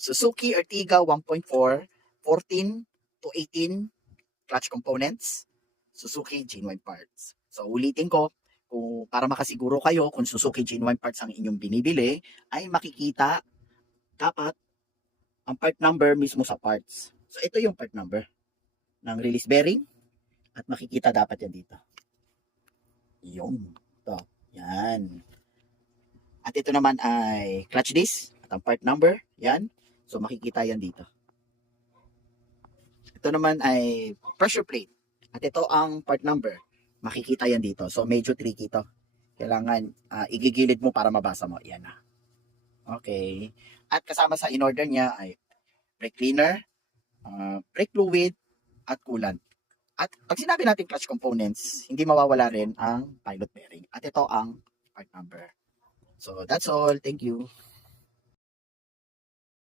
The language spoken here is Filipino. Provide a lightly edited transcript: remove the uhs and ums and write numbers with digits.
Suzuki Ertiga 1.4, 14 to 18 clutch components, Suzuki genuine parts. So ulitin ko, kung para makasiguro kayo kung Suzuki genuine parts ang inyong binibili, ay makikita dapat ang part number mismo sa parts. So ito yung part number ng release bearing at makikita dapat yan dito. Yung to, yan. At ito naman ay clutch disc at ang part number, yan. So makikita yan dito. Ito naman ay pressure plate. At ito ang part number. Makikita yan dito. So medyo tricky to. Kailangan igigilid mo para mabasa mo. Yan na. Okay. At kasama sa in-order niya ay brake cleaner, brake fluid, at coolant. At pag sinabi natin clutch components, hindi mawawala rin ang pilot bearing. At ito ang part number. So that's all. Thank you.